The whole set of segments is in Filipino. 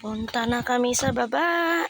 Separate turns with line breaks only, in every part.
Punta na kami sa baba.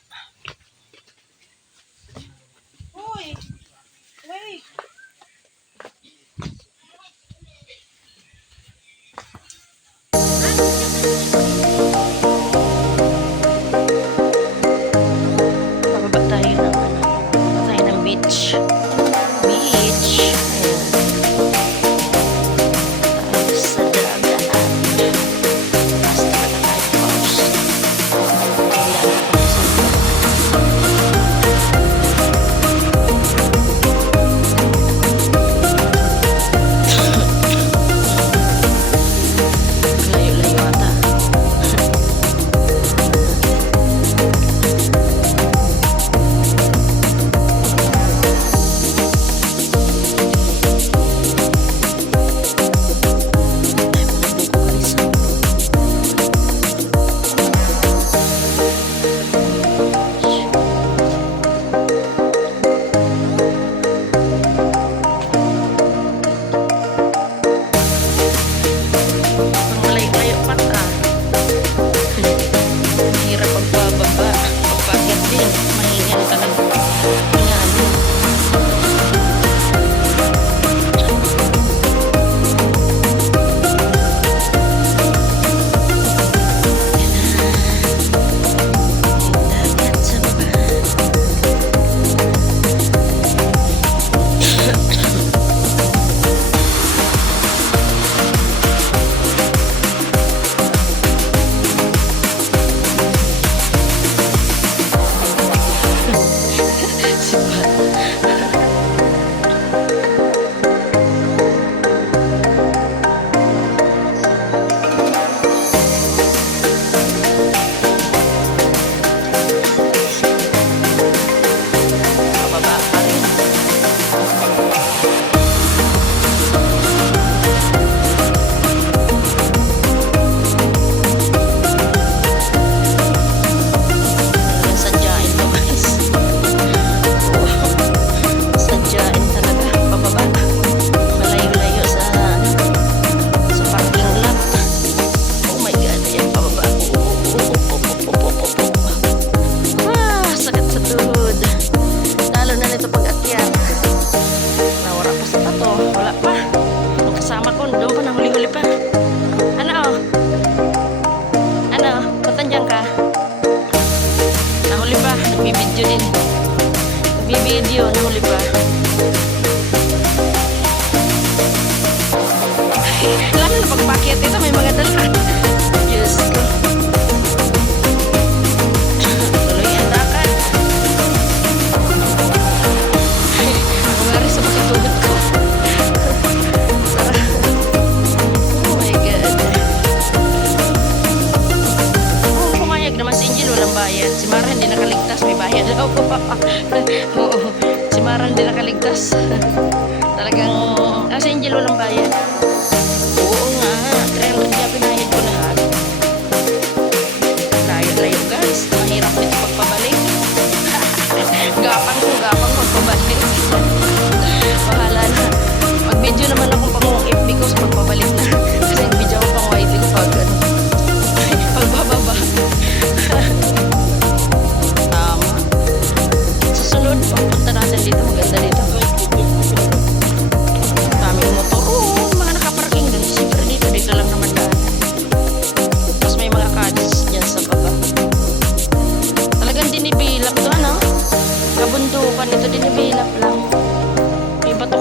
Oo, si Maran din nakaligtas.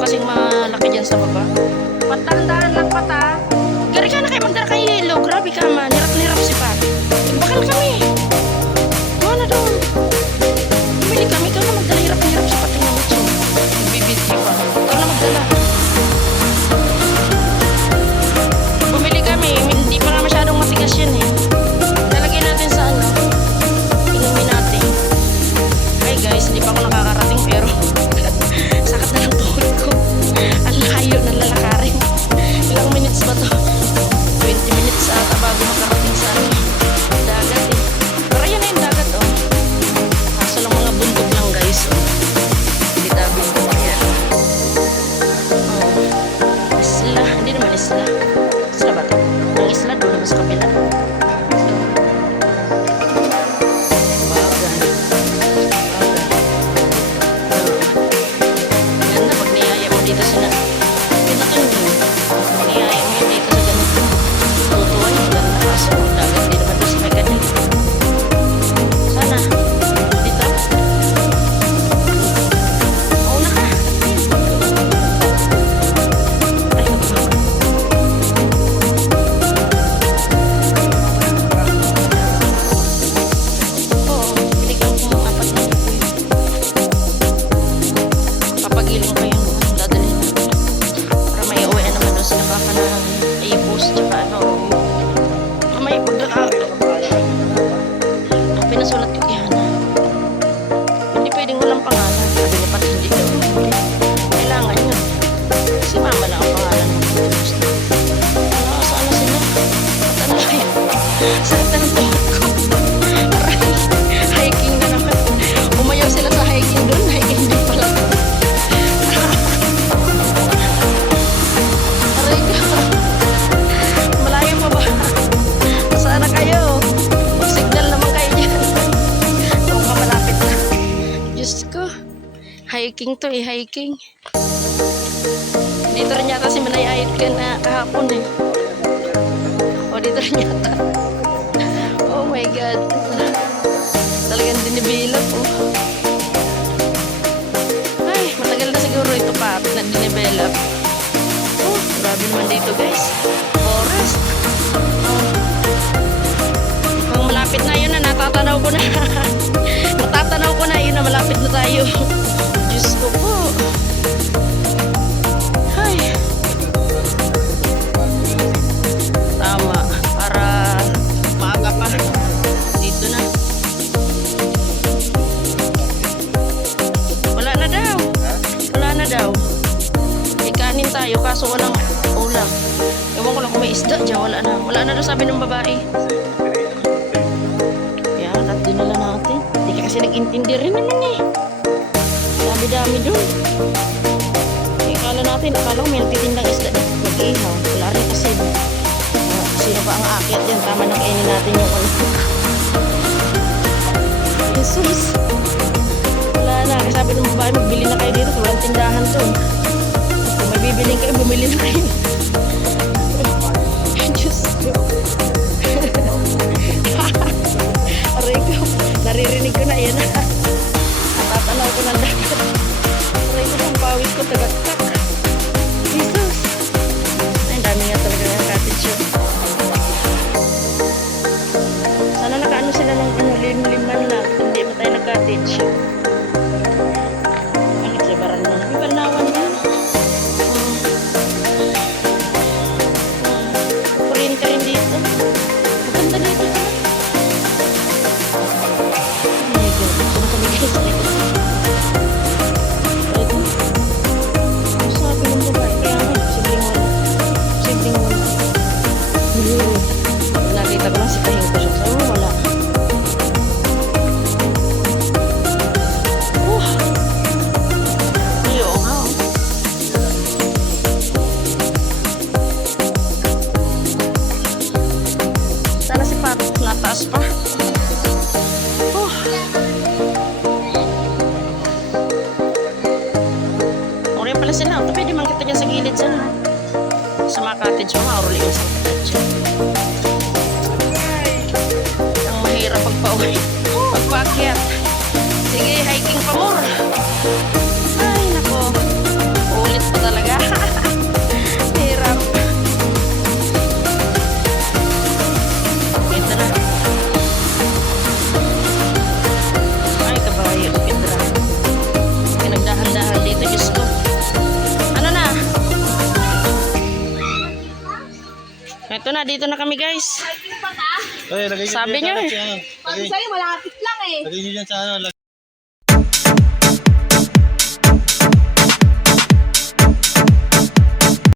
kasing malaki dyan sa baba. Patandaan lang pata. Hiking to eh, hiking. Dito rin yata si Manay Ayit ka na kahapon eh. O, dito rin yata. Oh my God. Talagang dinibilap oh. Ay, matagal na siguro ito pa na dinivelop. Oh, grabe naman dito guys. Forest. Oh. Ang malapit na yun na natatanaw ko na. natatanaw ko na yun na malapit na tayo. Diyos ko. Tama. Para maaga. Dito na. Wala na daw. Wala na daw. May tayo kaso walang ulam. Ewan ko lang kung may isda dyan. Na. Wala na daw sabi ng babae. Kaya lahat dinala natin. Hindi ka kasi rin naman eh. Dami-dami dun. Eh, akala natin, akala ko may nagtitindang isda. Mag-ihaw. Wala rin kasi. Ah, sino pa ang aakyat yan? Tama na kainin natin yung ano. Jesus. Wala na. Sabi ng babae, magbili na kayo dito. Walang tindahan to. Kung may bibiling kayo, bumili na kayo. Diyos ko. Aray ko. Naririnig ko na yan. Ang Pa. Oh. Uri pala sila. Ito pwede man kita dyan sa gilid sana. Sa mga cottage mo, mauruli yung sa cottage. Ang mahirap pagpa-uwi. Pagpaakyat. Sige, hiking pa more. Ito na, dito na kami guys.
Ay, lagay niyo
Sabi
dyan
niyo
sa
eh.
Sabi
Lagay,
sa'yo, malapit lang eh.
lagay niyo dyan sa ano,